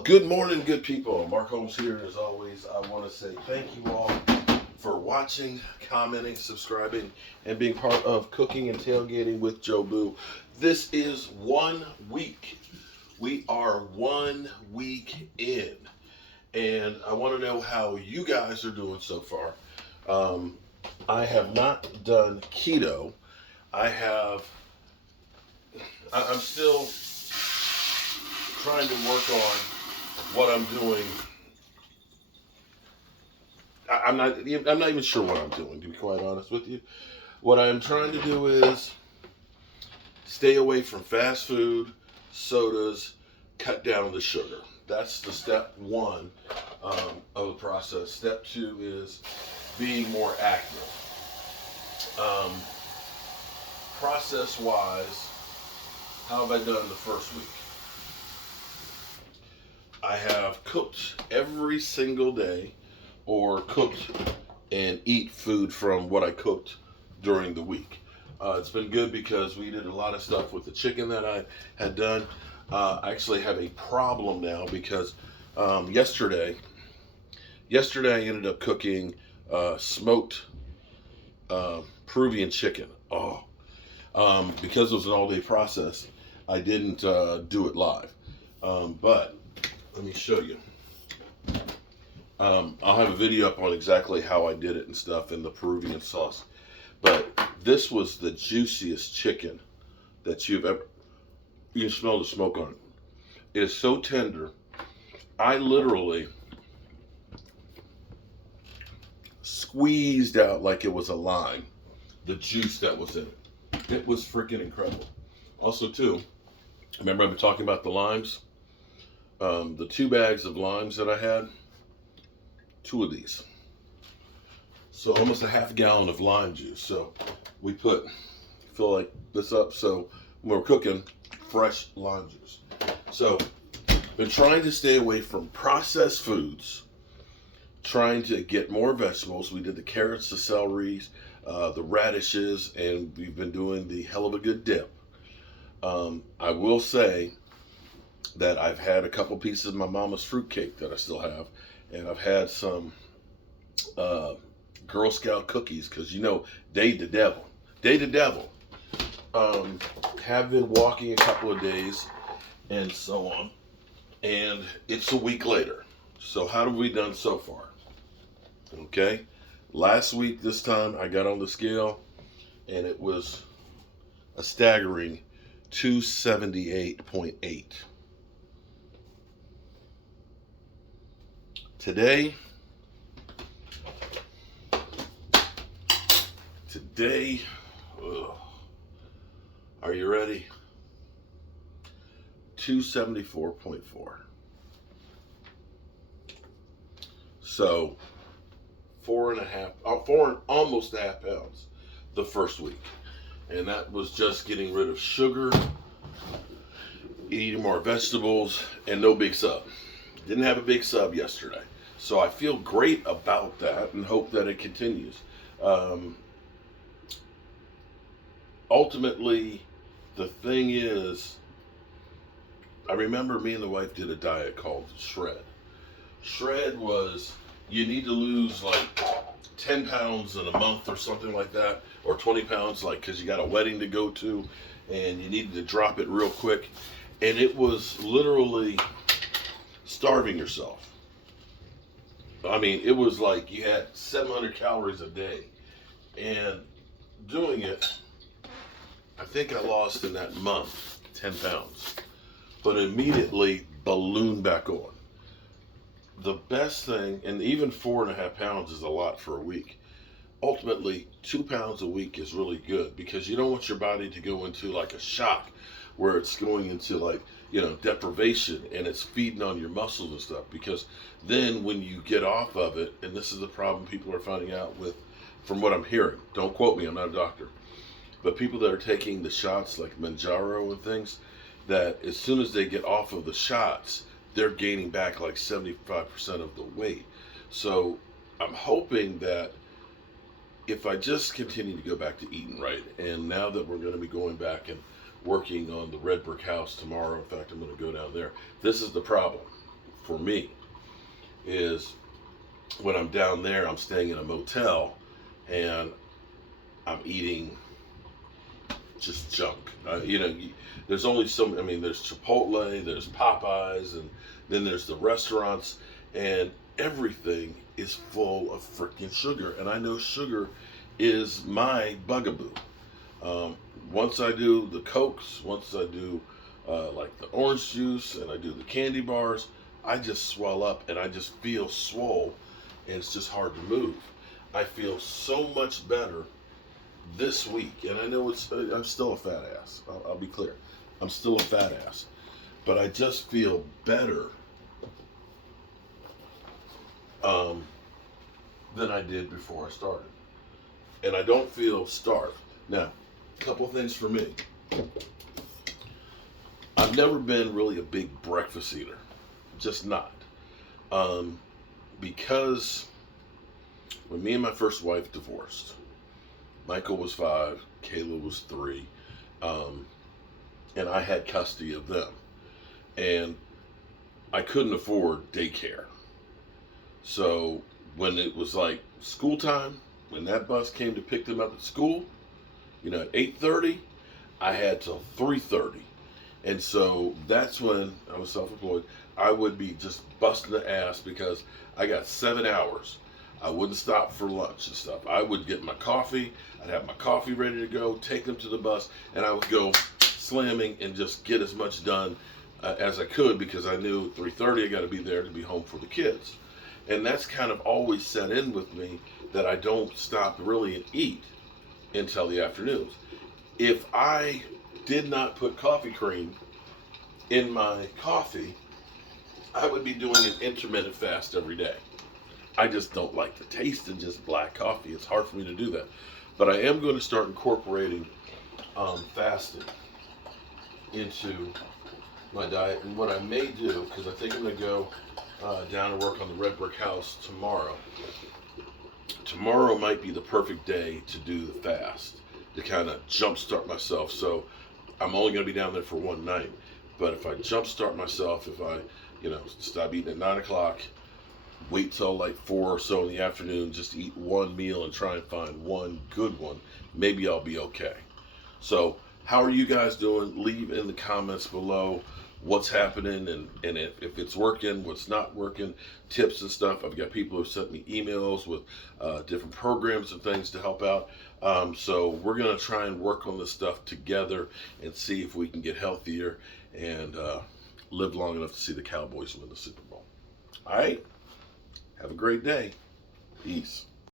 Well, good morning, good people. Mark Holmes here. As always, I want to say thank you all for watching, commenting, subscribing, and being part of Cooking and Tailgating with Joe Boo. This is 1 week. We are 1 week in, and I want to know how you guys are doing so far. I have not done keto. I'm still trying to work on what I'm doing. I'm not even sure what I'm doing, to be quite honest with you. What I'm trying to do is stay away from fast food, sodas, cut down on the sugar. That's the step one of the process. Step two is being more active. Process wise, how have I done the first week? I have cooked every single day, or cooked and eat food from what I cooked during the week. It's been good because we did a lot of stuff with the chicken that I had done. I actually have a problem now because yesterday I ended up cooking smoked Peruvian chicken. Because it was an all-day process, I didn't do it live. But let me show you. I'll have a video up on exactly how I did it and stuff in the Peruvian sauce. But this was the juiciest chicken that you can smell the smoke on it. It is so tender. I literally squeezed out like it was a lime the juice that was in it. It was freaking incredible. Also too, remember I've been talking about the limes? The 2 bags of limes that I had, 2 of these. So almost a half gallon of lime juice. So we fill like this up. So when we're cooking, fresh lime juice. So been trying to stay away from processed foods, trying to get more vegetables. We did the carrots, the celeries, the radishes, and we've been doing the hell of a good dip. I will say that I've had a couple pieces of my mama's fruitcake that I still have, and I've had some Girl Scout cookies, because they the devil. Have been walking a couple of days and so on, and it's a week later. So how have we done so far? Okay, last week this time I got on the scale and it was a staggering 278.8. Today, are you ready? 274.4. So, almost a half pounds the first week. And that was just getting rid of sugar, eating more vegetables, and no big sub. Didn't have a big sub yesterday. So I feel great about that and hope that it continues. Ultimately, the thing is, I remember me and the wife did a diet called Shred. Shred was, you need to lose like 10 pounds in a month or something like that, or 20 pounds, like, because you got a wedding to go to and you needed to drop it real quick. And it was literally starving yourself. I mean, it was like you had 700 calories a day. And doing it, I think I lost in that month 10 pounds, but immediately ballooned back on. The best thing, and even 4.5 pounds is a lot for a week. Ultimately, 2 pounds a week is really good, because you don't want your body to go into like a shock where it's going into like, deprivation, and it's feeding on your muscles and stuff. Because then when you get off of it, and this is the problem people are finding out with, from what I'm hearing, don't quote me, I'm not a doctor, but people that are taking the shots like Manjaro and things, that as soon as they get off of the shots, they're gaining back like 75% of the weight. So I'm hoping that if I just continue to go back to eating right, and now that we're going to be going back and working on the red brick house tomorrow, in fact, I'm going to go down there. This is the problem. for me is when I'm down there, I'm staying in a motel and I'm eating just junk. There's only so. I mean, there's Chipotle, there's Popeyes, and then there's the restaurants, and everything is full of freaking sugar. And I know sugar is my bugaboo. Um, Once I do the Cokes, once I do like the orange juice, and I do the candy bars, I just swell up and I just feel swole, and it's just hard to move. I feel so much better this week, and I know I'm still a fat ass. I'll be clear, I'm still a fat ass, but I just feel better um, than I did before I started, and I don't feel starved. Now, a couple of things for me. I've never been really a big breakfast eater, just not, um, because when me and my first wife divorced, Michael was 5, Kayla was 3, um, and I had custody of them. And I couldn't afford daycare. So when it was like school time, when that bus came to pick them up at school, at 8:30, I had till 3:30. And so that's when I was self-employed. I would be just busting the ass because I got 7 hours. I wouldn't stop for lunch and stuff. I would get my coffee. I'd have my coffee ready to go, take them to the bus, and I would go slamming and just get as much done as I could because I knew at 3:30 I got to be there to be home for the kids. And that's kind of always set in with me that I don't stop really and eat until the afternoons. If I did not put coffee cream in my coffee, I would be doing an intermittent fast every day. I just don't like the taste of just black coffee. It's hard for me to do that. But I am going to start incorporating fasting into my diet. And what I may do, because I think I'm going to go down and work on the red brick house tomorrow. Tomorrow might be the perfect day to do the fast, to kind of jumpstart myself. So I'm only going to be down there for one night. But if I jumpstart myself, if I, stop eating at 9 o'clock, wait till like 4 or so in the afternoon, just eat one meal and try and find one good one, maybe I'll be okay. So how are you guys doing? Leave in the comments below what's happening and if it's working, what's not working, tips and stuff. I've got people who sent me emails with different programs and things to help out. So we're going to try and work on this stuff together and see if we can get healthier and live long enough to see the Cowboys win the Super Bowl. All right? Have a great day. Peace.